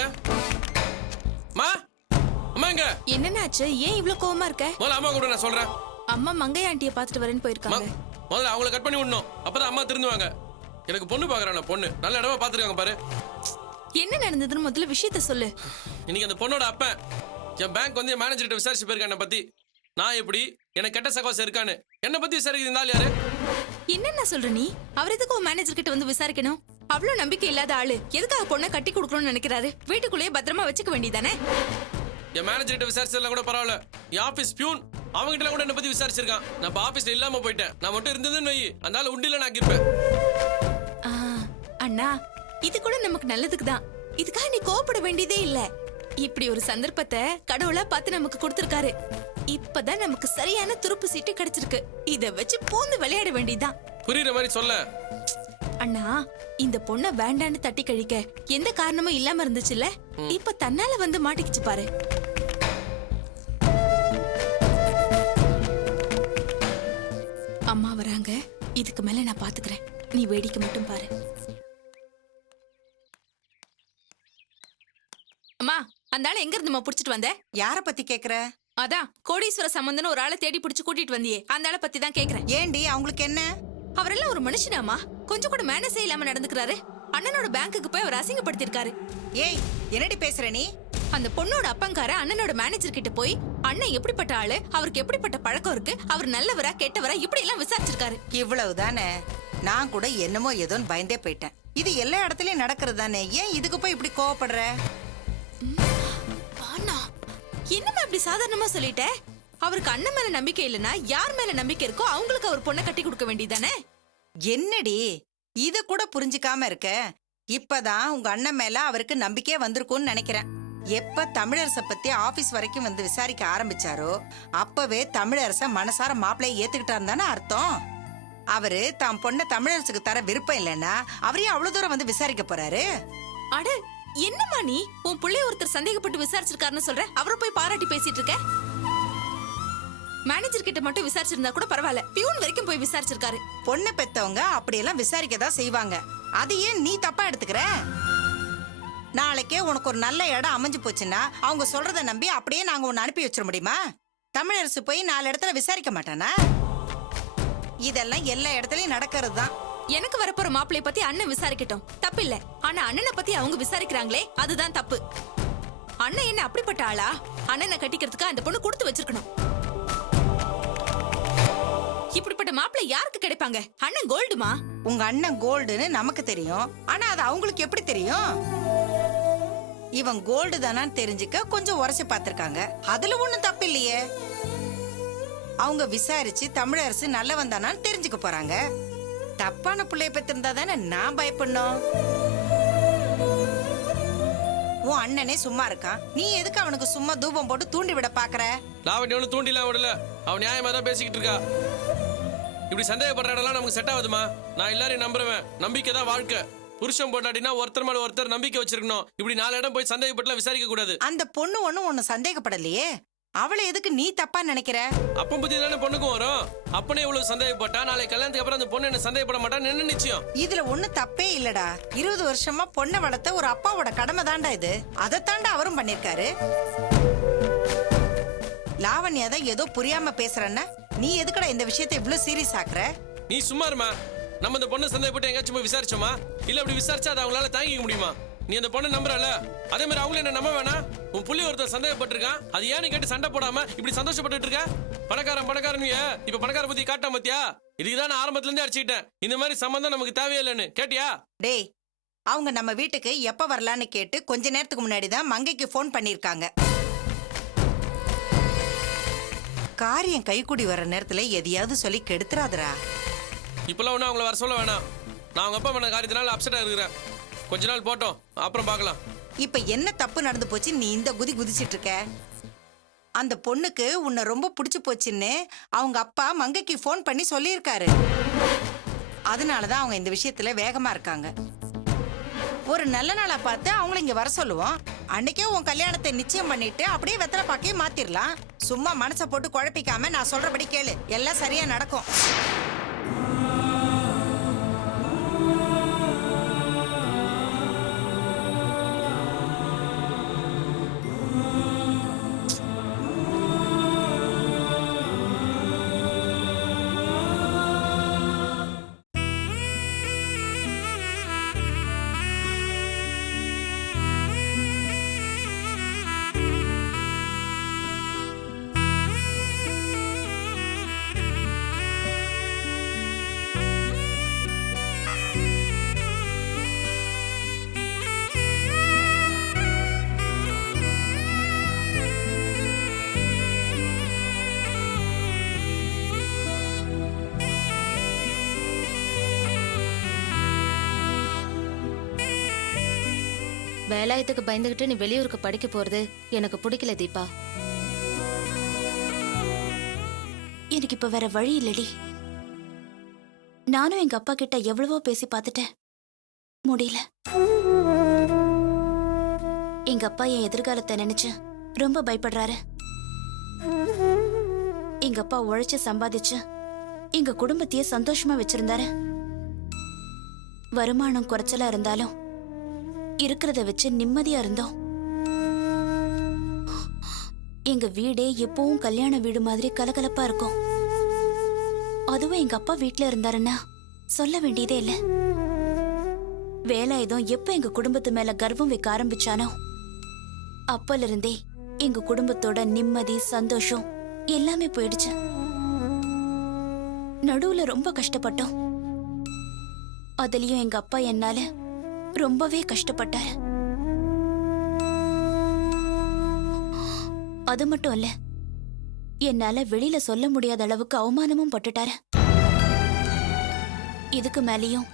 அம்மாங்க மா அம்மாங்க என்னன்னாச்சு? ஏன் இவ்ளோ கோவமா இருக்க? முதல்ல அம்மா கூட நான் சொல்றேன். அம்மா மங்கை ஆண்டியை பார்த்துட்டு வரேன்னு போயிருக்காங்க. முதல்ல அவங்கள கட் பண்ணி விடணும், அப்பதான் அம்மா திருந்துவாங்க. எனக்கு பொண்ணு பாக்குறான பொண்ணு நல்ல இடமா பாத்துருக்காங்க பாரு. என்ன நடந்ததுன்னு முதல்ல விஷயத்த சொல்லு. இன்னைக்கு அந்த பொண்ணோட அப்பன் என் பேங்க் வந்து என் மேனேஜர்கிட்ட விசாரிச்சு போயிருக்கேன் என்ன பத்தி. நான் எப்படி எனக்கு கெட்ட சகவாசம் இருக்கான்னு என்ன பத்தி விசாரிக்கிறது யாரு? என்னென்ன சொல்ற நீ? அவர் எதுக்கு உன் மேனேஜர் கிட்ட வந்து விசாரிக்கணும்? அவ்வளவு நம்பிக்கை இல்லாத ஆளு எதுக்காக பொண்ணை கட்டி கொடுக்கணும்னு நினைக்கிறாரு? வீட்டுக்குள்ளேயே பத்திரமா வச்சுக்க வேண்டியதானே? என் மேனேஜர் கிட்ட விசாரிச்சதுல கூட பரவாயில்ல, என் ஆபீஸ் பியூன் அவங்க கிட்ட கூட என்ன பத்தி விசாரிச்சிருக்கான். நான் ஆபீஸ்ல இல்லாம போயிட்டேன், நான் மட்டும் இருந்ததுன்னு வை அதனால உண்டில நான் இருப்பேன். அண்ணா இது கூட நமக்கு நல்லதுக்கு தான். இதுக்காக நீ கோபப்பட வேண்டியதே இல்ல. இப்படி ஒரு சந்தர்ப்பத்தை கடவுளா பார்த்து நமக்கு கொடுத்திருக்காரு. இப்பதான் நமக்கு சரியான துருப்பு சீட்டு கிடைச்சிருக்கு. இத வச்சு பூந்து விளையாட வேண்டியதுதான். புரியுற மாதிரி சொல்ல. அண்ணா இந்த பொண்ண வேண்டான்னு தட்டி கழிக்க எந்த காரணமும் இல்லாம இருந்துச்சுல்ல, இப்ப தன்னால வந்து மாட்டிக்கிச்சு பாரு. அம்மா வராங்க, இதுக்கு மேல நான் பாத்துக்கிறேன், நீ வேடிக்கை மட்டும் பாரு. அம்மா அந்த ஆளை எங்க இருந்து புடிச்சிட்டு வந்த? யார பத்தி கேக்குற? அதான் கோடீஸ்வர சம்பந்தன்னு ஒரு ஆளை தேடி பிடிச்சு கூட்டிட்டு வந்தியே, அந்த ஆளை பத்தி தான் கேக்குறேன். ஏண்டி அவங்களுக்கு என்ன? அவரெல்லாம் ஒரு மனுஷனாமா? கொஞ்சம் கூட மேனஸே இல்லாம நடந்துக்கிறாரு. அண்ணனோட பேங்குக்கு போய் அவர் அசிங்கப்படுத்திருக்காரு. ஏய் என்னடி பேசுற நீ? அந்த பொண்ணோட அப்பங்கார அண்ணனோட மேனேஜர் கிட்ட போய் அண்ணன் எப்படிப்பட்ட ஆளு, அவருக்கு எப்படிப்பட்ட பழக்கம் இருக்கு, அவர் நல்லவரா கெட்டவரா இப்படி எல்லாம் விசாரிச்சிருக்காரு. இவ்வளவுதானே? நான் கூட என்னமோ ஏதோன்னு பயந்தே போயிட்டேன். இது எல்லா இடத்துலயும் நடக்கிறது தானே, ஏன் இதுக்கு போய் இப்படி கோவப்படுற? என்னமா இப்படி சாதாரணமா சொல்லிட்ட? அவருக்கு அண்ணன் மேல நம்பிக்கை இல்லைன்னா யார் மேல நம்பிக்கை இருக்கோ அவங்களுக்கு அவர் பொண்ணை கட்டி கொடுக்க வேண்டியதானே? என்னடி இத கூட புரிஞ்சுக்காம இருக்க? இப்பதான் உங்க அண்ணன் மேல அவருக்கு நம்பிக்கையே வந்திருக்கும்னு நினைக்கிறேன். எப்ப தமிழரச பத்தி ஆபீஸ் வரைக்கும் வந்து விசாரிக்க ஆரம்பிச்சாரோ அப்பவே தமிழரச மனசார மாப்பிள்ளைய ஏத்துக்கிட்டாரு தானே அர்த்தம். அவரு தாம் பொண்ண தமிழரசுக்கு தர விருப்பம் இல்லைன்னா அவரையும் அவ்வளவு தூரம் வந்து விசாரிக்க போறாரு. அட என்னமா நீ உன் பிள்ளை ஒருத்தர் சந்தேகப்பட்டு விசாரிச்சிருக்காருன்னு சொல்ற, அவரை போய் பாராட்டி பேசிட்டு இருக்க? மேனேஜர் கிட்ட மட்டும் விசாரிச்சிருந்தா கூட பரவாயில்ல, பியூன் வரைக்கும் போய் விசாரிச்சிருக்காரு. பொண்ணு பெத்தவங்க அப்படியெல்லாம் விசாரிக்கதான் செய்வாங்க. அது ஏன் நீ தப்பா எடுத்துக்கிற? நாளைக்கே உனக்கு ஒரு நல்ல இடம் அமைஞ்சு போச்சுன்னா அவங்க சொல்றத நம்பி அப்படியே நாங்க உன்னை அனுப்பி வச்சிட முடியுமா? தமிழரசு போய் 4 இடத்துல விசாரிக்க மாட்டானா? இதெல்லாம் எல்லா இடத்துலயும் நடக்கிறது தான். எனக்கு வரப்போற மாப்பிள்ளைய பத்தி அண்ணன் விசாரிக்கட்டும், தப்பு இல்ல. ஆனா அண்ணனை பத்தி அவங்க விசாரிக்கிறாங்களே, அதுதான் தப்பு. அண்ணன் என்ன அப்படிப்பட்ட ஆளா? அண்ணனை கட்டிக்கிறதுக்கு அந்த பொண்ணு கொடுத்து வச்சிருக்கணும். இப்படிப்பட்ட மாப்பிள்ளை யாருக்கு கிடைப்பாங்க? அண்ணன் கோல்டுமா? உங்க அண்ணன் கோல்டுன்னு நமக்கு தெரியும், ஆனா அது அவங்களுக்கு எப்படி தெரியும்? இவன் கோல்டு தானான்னு தெரிஞ்சுக்க கொஞ்சம் உரசி பார்த்திருக்காங்க, அதுல ஒண்ணும் தப்பு இல்லையே. அவங்க விசாரிச்சு தமிழரசு நல்லவன் தானான்னு தெரிஞ்சுக்க போறாங்க. தப்பான பிள்ளைய பெற்றிருந்தா தானே நான் பயப்படணும். உன் அண்ணனே சும்மா இருக்கான், நீ எதுக்கு அவனுக்கு சும்மா தூபம் போட்டு தூண்டி விட பாக்குற? லாவண்யா ஒன்னும் தூண்டிலாம் விடல, அவன் நியாயமா தான் பேசிக்கிட்டு இருக்கா. இப்படி சந்தேகப்படுற இடம்லாம் நமக்கு செட் ஆகுதுமா? நான் எல்லாரையும் நம்புறேன், நம்பிக்கை தான் வாழ்க்கை. புருஷன் போட்டாடினா ஒருத்தர் மேல ஒருத்தர் நம்பிக்கை வச்சிருக்கணும். இப்படி 4 இடம் போய் சந்தேகப்பட்டுலாம் விசாரிக்க கூடாது. அந்த பொண்ணு ஒண்ணும் உன்னை சந்தேகப்படலையே, அவளை எதுக்கு நீ தப்பா நினைக்கிற? அப்பன் புத்தி தானே பொண்ணுக்கும் வரும். அப்பனே இவ்வளவு சந்தேகப்பட்டா நாளை கல்யாணத்துக்கு அப்புறம் அந்த பொண்ணு என்ன சந்தேகப்பட மாட்டான்னு என்ன நிச்சயம்? இதுல ஒண்ணும் தப்பே இல்லடா. 20 வருஷமா பொண்ணை வளர்த்த ஒரு அப்பாவோட கடமை தாண்டா இது. அதை தாண்டா அவரும் பண்ணிருக்காரு. லாவண்யா தான் ஏதோ புரியாம பேசுறன்னா நீ எதுக்குடா இந்த விஷயத்தை இவ்வளவு சீரியஸ் ஆக்குற? நீ சும்மா இருமா. நம்ம அந்த பொண்ணை சந்தேகப்பட்டு எங்கேயாச்சும் போய் விசாரிச்சோமா? இல்ல அப்படி விசாரிச்சா அதை அவங்களால தாங்கிக்க முடியுமா? நீ அந்த பொண்ணை நம்புறல, அதே மாதிரி அவங்கள என்ன நம்ப வேணா? உன் புள்ளி ஒருத்தர் சந்தேகப்பட்டிருக்கான், அது ஏன்னு கேட்டு சண்டை போடாம இப்படி சந்தோஷப்பட்டு இருக்க? பணக்காரன் இப்ப பணக்கார புத்தி காட்டாம பாத்தியா? இதுதான் நான் ஆரம்பத்துல இருந்தே அடிச்சுக்கிட்டேன், இந்த மாதிரி சம்பந்தம் நமக்கு தேவையில்லைன்னு. கேட்டியா? டேய், அவங்க நம்ம வீட்டுக்கு எப்ப வரலான்னு கேட்டு கொஞ்ச நேரத்துக்கு முன்னாடி தான் மங்கைக்கு போன் பண்ணிருக்காங்க. காரியம் கைக்கூடி வர நேரத்துல எதையாவது சொல்லி கெடுத்துறாதரா. இப்பெல்லாம் ஒன்னும் அவங்கள வர சொல்ல வேணாம். நான் அவங்க அப்பா பண்ண காரியத்தினால அப்செட்டா இருக்கிறேன். கொஞ்ச நாள் போட்டோம், அப்புறம் பார்க்கலாம். இப்ப என்ன தப்பு நடந்து போச்சு நீ இந்த குதி குதிச்சிட்டு இருக்க? அந்த பொண்ணுக்கு உன்னை ரொம்ப பிடிச்சு போச்சுன்னு அவங்க அப்பா மங்கைக்கு போன் பண்ணி சொல்லியிருக்காரு. அதனாலதான் அவங்க இந்த விஷயத்துல வேகமா இருக்காங்க. ஒரு நல்ல நாளா பார்த்து அவங்கள இங்க வர சொல்லுவோம். அன்னைக்கே உன் கல்யாணத்தை நிச்சயம் பண்ணிட்டு அப்படியே வெத்தலை பாக்கையே மாத்திரலாம். சும்மா மனசை போட்டு குழப்பிக்காம நான் சொல்றபடி கேளு, எல்லாம் சரியா நடக்கும். வேலாயத்துக்கு பயந்துகிட்டு நீ வெளியூருக்கு படிக்க போறது எனக்கு பிடிக்கல தீபா. எனக்கு இப்ப வேற வழி இல்லடி. நானும் எங்க அப்பா கிட்ட எவ்வளவோ பேசி பார்த்துட்டேன், முடியல. எங்க அப்பா என் எதிர்காலத்தை நினைச்சு ரொம்ப பயப்படுறாரு. எங்க அப்பா உழைச்சு சம்பாதிச்சு எங்க குடும்பத்தையே சந்தோஷமா வச்சிருந்தாரு. வருமானம் குறைச்சலா இருந்தாலும் இருக்கிறத வச்சு நிம்மதியா இருந்தோம். எங்க வீடே எப்பவும் கல்யாண வீடு மாதிரி கலகலப்பா இருக்கும். அதுவும் எங்க அப்பா வீட்ல இருந்தாருன்னா சொல்ல வேண்டியதே இல்ல. வேலாயுதம் எப்ப எங்க குடும்பத்து மேல கர்வம் வைக்க ஆரம்பிச்சானோ அப்பல இருந்தே எங்க குடும்பத்தோட நிம்மதி சந்தோஷம் எல்லாமே போயிடுச்சு. நடுவுல ரொம்ப கஷ்டப்பட்டோம். அதுலயும் எங்க அப்பா என்னால ரொம்பவே கஷ்டப்பட்டாரு. அது மட்டும் இல்ல, என்னால வெளியில சொல்ல முடியாத அளவுக்கு அவமானமும் பட்டுட்டாரு. இதுக்கு மேலேயும்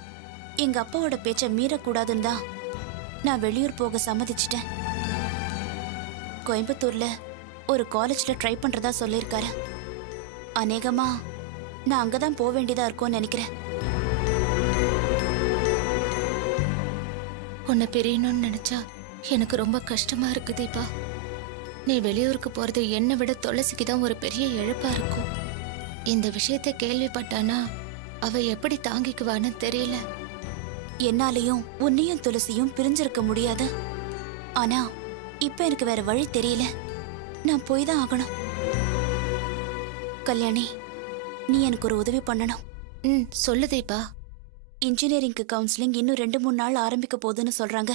எங்க அப்பாவோட பேச்ச மீறக்கூடாதுன்னு தான் நான் வெளியூர் போக சம்மதிச்சிட்டேன். கோயம்புத்தூர்ல ஒரு காலேஜ்ல ட்ரை பண்றதா சொல்லியிருக்காரு. அநேகமா நான் அங்கதான் போக வேண்டியதா இருக்கும்னு நினைக்கிறேன். உன்னை பிரியணும்னு நினைச்சா எனக்கு ரொம்ப கஷ்டமா இருக்கு தீபா. நீ வெளியூருக்கு போறது என்னை விட துளசிக்கு தான் ஒரு பெரிய இழப்பா இருக்கும். இந்த விஷயத்தை கேள்விப்பட்டானா அவ எப்படி தாங்கிக்குவான்னு தெரியல. என்னாலையும் உன்னையும் துளசியும் பிரிஞ்சிருக்க முடியாது. ஆனா இப்ப எனக்கு வேற வழி தெரியல. நான் போய் தான் ஆகணும். கல்யாணி, நீ எனக்கு ஒரு உதவி பண்ணணும். சொல்லு தீபா. இன்ஜினியரிங்க்கு கவுன்சிலிங் இன்னும் 2-3 நாள் ஆரம்பிக்க போகுதுன்னு சொல்றாங்க.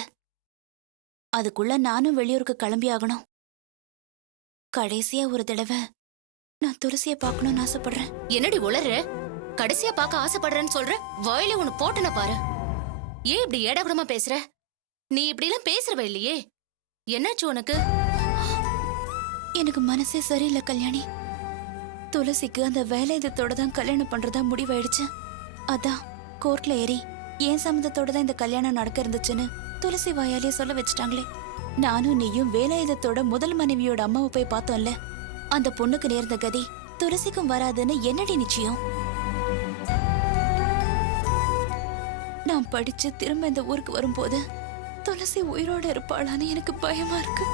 அதுக்குள்ள நானும் வெளியூருக்கு கிளம்பி ஆகணும். கடைசியா ஒரு தடவை நான் துளசிய பார்க்கணும்னு ஆசைப்படுறேன். என்னடி உளற? கடைசியா பார்க்க ஆசைப்படுறேன்னு சொல்ற? வாயில உன்னை போட்டுன பாரு. ஏன் இப்படி ஏடாகுடமா பேசுற? நீ இப்படி எல்லாம் பேசுறவ இல்லையே. என்னாச்சு உனக்கு? எனக்கு மனசே சரியில்லை கல்யாணி. துளசிக்கு அந்த வேலையத்தோட தான் கல்யாணம் பண்றதா முடிவாயிடுச்சு. அதான் கோர்ட்ல ஏறி என் சம்மந்தத்தோட தான் இந்த கல்யாணம் நடக்க இருந்துச்சுன்னு துளசி வாயாலேயே சொல்ல வச்சுட்டாங்களே. நானும் நீயும் வேலாயுதத்தோட முதல் மனைவியோட அம்மாவை போய் பார்த்தோம்ல, அந்த பொண்ணுக்கு நேர்ந்த கதி துளசிக்கும் வராதுன்னு என்னடி நிச்சயம்? நான் படிச்சு திரும்ப இந்த ஊருக்கு வரும்போது துளசி உயிரோட இருப்பாளான்னு எனக்கு பயமா இருக்கு.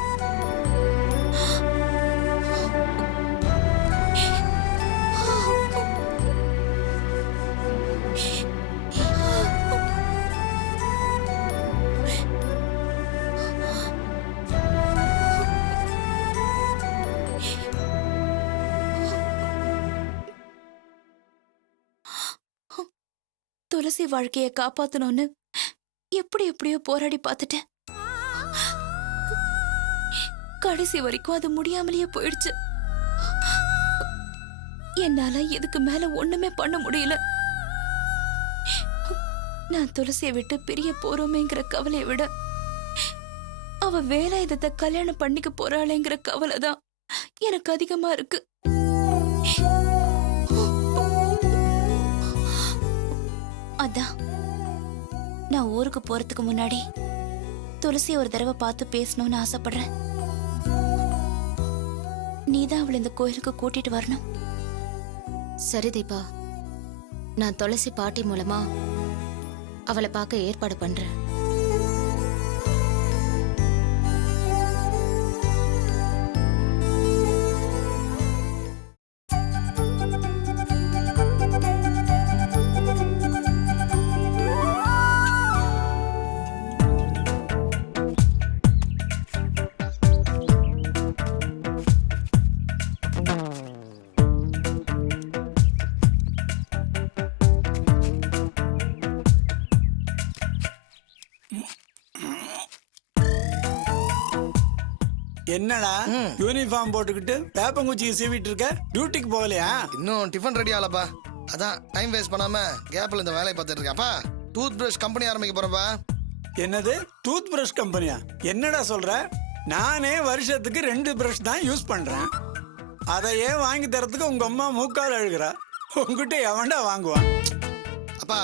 துளசி வாழ்க்கையை காப்பாத்தணும்னு எப்படியோ போராடி பார்த்துட்டேன். கடைசி வரைக்கும் அது முடியாமலேயே போயிடுச்சு. என்னால இதுக்கு மேல ஒண்ணுமே பண்ண முடியல. நான் துளசியை விட்டு பிரிய போறோமேங்கிற கவலையை விட அவ வேலாயுதத்தை கல்யாணம் பண்ணிக்க போறாளேங்கிற கவலை தான் எனக்கு அதிகமா இருக்கு. அதான் நான் ஊருக்கு போறதுக்கு முன்னாடி துளசியை ஒரு தடவை பார்த்து பேசணும்னு ஆசைப்படுறேன். நீதான் அவளை இந்த கோயிலுக்கு கூட்டிட்டு வரணும். சரி தீபா, நான் துளசி பாட்டி மூலமா அவளை பார்க்க ஏற்பாடு பண்றேன். என்னடா யூனிஃபார்ம் போட்டுக்கிட்டு வேப்பங்குச்சி சீவிட்டு இருக்க? டியூட்டிக்கு போகலையா? இன்னும் டிஃபன் ரெடி ஆகலப்பா. அதான் டைம் வேஸ்ட் பண்ணாம கேப்ல இந்த வேலையை பார்த்துட்டு இருக்கேன்ப்பா. டூத் பிரஷ் கம்பெனி ஆரம்பிக்க போறப்பா. என்னது டூத் பிரஷ் கம்பெனியா? என்னடா சொல்ற? நானே வருஷத்துக்கு 2 பிரஷ் தான் யூஸ் பண்றேன். அதையே வாங்கி தரத்துக்கு உங்க அம்மா மூக்கால் அழுகிறா. உங்ககிட்ட எவன்டா வாங்குவான்? அப்பா,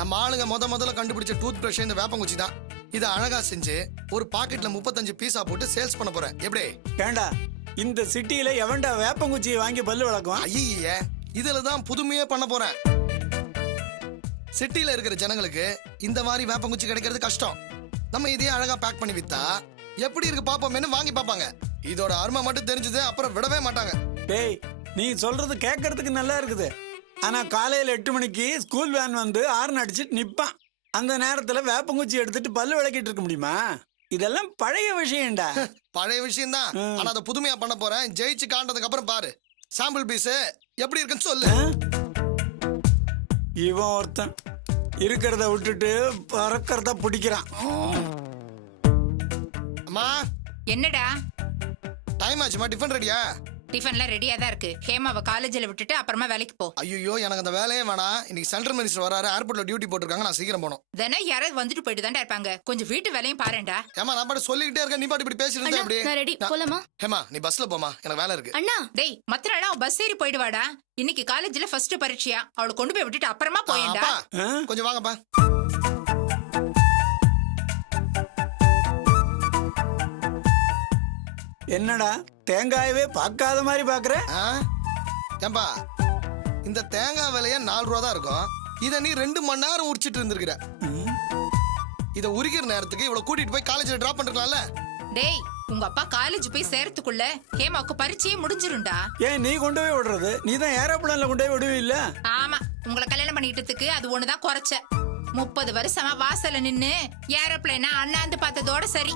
நம்ம ஆளுங்க முதல்ல கண்டுபிடிச்ச டூத் பிரஷ் இந்த வேப்பங்குச்சி தான். இத அழகா செஞ்சு ஒரு பாக்கெட்ல 35 பீஸா போட்டு சேல்ஸ் பண்ண போறேன். எப்படி? ஏண்டா இந்த சிட்டியில எவன்டா வேப்பங்குச்சியை வாங்கி பல்லு விளக்குவான்? ஐயே, இதுல தான் புதுமையே பண்ண போறேன். சிட்டில இருக்கிற ஜனங்களுக்கு இந்த மாதிரி வேப்பங்குச்சி கிடைக்கிறது கஷ்டம். நம்ம இதையே அழகா பேக் பண்ணி வித்தா எப்படி இருக்கு பாப்போமேன்னு வாங்கி பாப்பாங்க. இதோட அருமை மட்டும் தெரிஞ்சது அப்புறம் விடவே மாட்டாங்க. டேய், நீ சொல்றது கேட்கறதுக்கு நல்லா இருக்குது. ஆனா காலையில 8 மணிக்கு ஸ்கூல் வேன் வந்து ஹார்ன் அடிச்சிட்டு நிப்பான். அந்த நேரத்துல வேப்பங்குச்சி எடுத்துட்டு பல்லு விளக்கிட்டு இருக்க முடியுமா? இதெல்லாம் பழைய விஷயம்டா. பழைய விஷயம் தான். ஆனா அதை புதுமையா பண்ண போறேன். ஜெயிச்சு காண்டதுக்கு அப்புறம் பாரு. சாம்பிள் பீஸ் எப்படி இருக்குன்னு சொல்லு. இவன் ஒருத்தன் இருக்கிறத விட்டுட்டு பறக்கிறத பிடிக்கிறான். அம்மா, என்னடா டைம் ஆச்சுமா. டிஃபன் ரெடியா? டிஃபன்லாம் ரெடியா தான் இருக்கு. ஹேமாவை காலேஜ்ல விட்டுட்டு அப்புறமா வேலைக்கு போ. ஐயோ, எனக்கு அந்த வேலையே வேணாம். இன்னைக்கு சென்ட்ரல் மினிஸ்டர் வராரு, ஏர்போர்ட்ல டியூட்டி போட்டிருக்காங்க. நான் சீக்கிரம் போகணும். தினம் யாராவது வந்துட்டு போயிட்டு தான்டா இருப்பாங்க. கொஞ்சம் வீட்டு வேலையும் பாருடா. ஏமா, நான் பாட்டு சொல்லிக்கிட்டே இருக்கேன், நீ பாட்டு இப்படி பேசிட்டு இருந்தா எப்படி? நான் ரெடி, போலாமா? ஹேமா, நீ பஸ்ல போமா, எனக்கு வேலை இருக்கு. அண்ணா, டேய், மத்த நாளா பஸ் ஏறி போயிடுவாடா. இன்னைக்கு காலேஜ்ல ஃபர்ஸ்ட் பரீட்சையா, அவளை கொண்டு போய் விட்டுட்டு அப்புறமா போயேன்டா. அப்பா, கொஞ்சம் வாங்கப்பா. என்னடா தேங்காயவே பார்க்காத மாதிரி பாக்குற? ஆ? ஏம்பா, இந்த தேங்காய் விலைய 4 ரூபா தான் இருக்கும். இத நீ 2 மணி நேரம் உரிச்சிட்டு இருந்திருக்கிற. இத உரிக்கிற நேரத்துக்கு இவ்வளவு கூட்டிட்டு போய் காலேஜ்ல டிராப் பண்ணிருக்கலாம்ல. டேய், உங்க அப்பா காலேஜ் போய் சேரத்துக்குள்ள ஹேமாவுக்கு பரீட்சையே முடிஞ்சிரும்டா. ஏன் நீ கொண்டு போய் விடுறது? நீ தான் ஏரோப்ளான்ல கொண்டு போய் விடுவே இல்ல? ஆமா, உங்களை கல்யாணம் பண்ணிக்கிட்டதுக்கு அது ஒண்ணுதான் குறைச்ச. 30 வருஷமா வாசல்ல நின்னு ஏரோப்ளேனா அண்ணாந்து பார்த்ததோட சரி.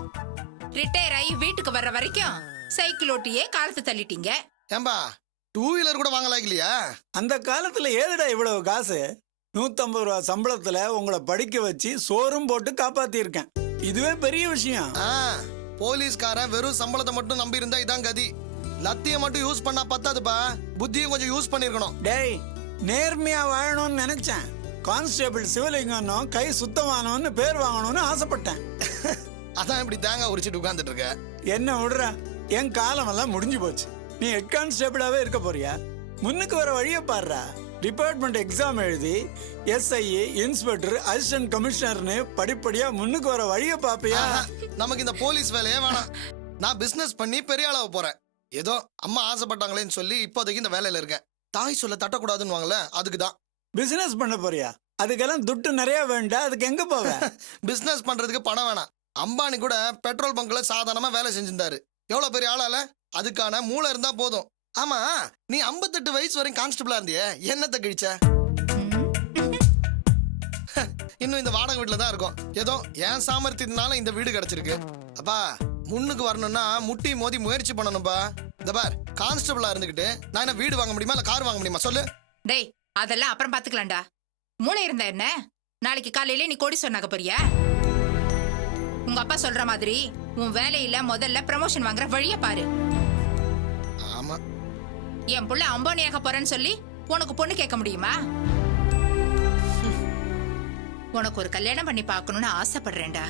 ரிட்டையர் ஆகி வீட்டுக்கு வர்ற வரைக்கும் சைக்கிள் ஓட்டியே காலத்து தள்ளிட்டீங்க. ஏம்பா, 2 வீலர் கூட வாங்கலாம் இல்லையா? அந்த காலத்துல ஏதுடா இவ்வளவு காசு? 150 ரூபா சம்பளத்துல உங்களை படிக்க வச்சு சோறும் போட்டு காப்பாத்தி இருக்கேன். இதுவே பெரிய விஷயம். ஆ, போலீஸ்காரன் வெறும் சம்பளத்தை மட்டும் நம்பி இருந்தா இதான் கதி. லத்திய மட்டும் யூஸ் பண்ணா பத்தாதுப்பா, புத்தியும் கொஞ்சம் யூஸ் பண்ணிருக்கணும். டேய், நேர்மையா வாழணும்னு நினைச்சேன். கான்ஸ்டேபிள் சிவலிங்கனும் கை சுத்தமானவன்னு பேர் வாங்கணும்னு ஆசைப்பட்டேன். அதான் இப்படி தேங்காய் உரிச்சிட்டு உட்கார்ந்துட்டு இருக்க. என்ன விடுற, என் காலம் எல்லாம் முடிஞ்சு போச்சு. நீ ஹெட் கான்ஸ்டேபிளாவே இருக்க போறியா? முன்னுக்கு வர வழியை பாடுறா. டிபார்ட்மெண்ட் எக்ஸாம் எழுதி SI, இன்ஸ்பெக்டர், அசிஸ்டன்ட் கமிஷனர்னு படிப்படியா முன்னுக்கு வர வழியை பாப்பியா? நமக்கு இந்த போலீஸ் வேலையே வேணாம். நான் பிசினஸ் பண்ணி பெரிய ஆளாக போறேன். ஏதோ அம்மா ஆசைப்பட்டாங்களேன்னு சொல்லி இப்போதைக்கு இந்த வேலையில இருக்கேன். தாய் சொல்ல தட்டக்கூடாதுன்னு வாங்கல, அதுக்கு தான். பிசினஸ் பண்ண போறியா? அதுக்கெல்லாம் துட்டு நிறைய வேண்டாம். அதுக்கு எங்க போவ? பிசினஸ் பண்றதுக்கு பணம் வேணாம். அம்பானி கூட பெட்ரோல் பங்க்ல சாதாரணமா வேலை செஞ்சிருந்தாரு. எவ்வளவு பெரிய ஆளால? அதுக்கான மூளை இருந்தா போதும். ஆமா, நீ 58 வயசு வரைக்கும் கான்ஸ்டபிளா இருந்தியே, என்னத்தை கிழிச்ச? இன்னும் இந்த வாடகை வீட்டுல தான் இருக்கும். ஏதோ என் சாமர்த்தியத்தினால இந்த வீடு கிடைச்சிருக்கு. அப்பா, முன்னுக்கு வரணும்னா முட்டி மோதி முயற்சி பண்ணணும்பா. இந்த பார், கான்ஸ்டபிளா இருந்துகிட்டு நான் என்ன வீடு வாங்க முடியுமா இல்ல கார் வாங்க முடியுமா சொல்லு? டேய், அதெல்லாம் அப்புறம் பாத்துக்கலாம்டா. மூளை இருந்தா என்ன? நாளைக்கு காலையில நீ கோடி சொன்னாக்க போறியா? உங்க அப்பா சொல்ற மாதிரி உன் வேலையில முதல்ல ப்ரமோஷன் வாங்குற வழிய பாரு. ஆமா, என் புள்ள அம்பானியாக போறேன்னு சொல்லி உனக்கு பொண்ணு கேட்க முடியுமா? உனக்கு ஒரு கல்யாணம் பண்ணி பார்க்கணும்னு ஆசைப்படுறேன்டா.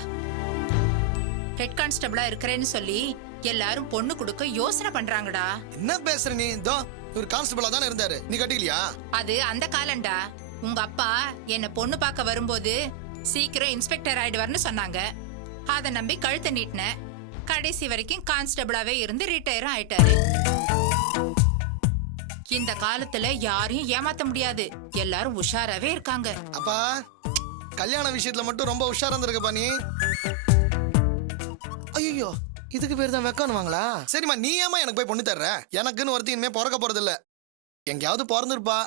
ஹெட் கான்ஸ்டபிளா இருக்கிறேன்னு சொல்லி எல்லாரும் பொண்ணு கொடுக்க யோசனை பண்றாங்கடா. என்ன பேசுற நீ? இதோ ஒரு கான்ஸ்டபிளா தானே இருந்தாரு, நீ கட்டிக்கலையா? அது அந்த காலம்டா. உங்க அப்பா என்ன பொண்ணு பார்க்க வரும்போது சீக்கிரம் இன்ஸ்பெக்டர் ஆயிடுவார்னு சொன்னாங்க. அத நம்பி கழுத்தை நீட்டினேன். கடைசி வரைக்கும் கான்ஸ்டபிளாவே இருந்து ரிட்டையரும் ஆயிட்டாரு. இந்த காலத்துல யாரையும் ஏமாத்த முடியாது. எல்லாரும் உஷாராவே இருக்காங்க. அப்பா, கல்யாண விஷயத்துல மட்டும் ரொம்ப உஷாரா இருந்திருக்கப்பா நீ. ஐயோ, இதுக்கு பேர் தான் வெக்கானுவாங்களா? சரிம்மா, நீ ஏமா எனக்கு போய் பொண்ணு தர்ற? எனக்குன்னு ஒருத்தி இனிமே பிறக்க போறது இல்ல. எங்கேயாவது பிறந்திருப்பா.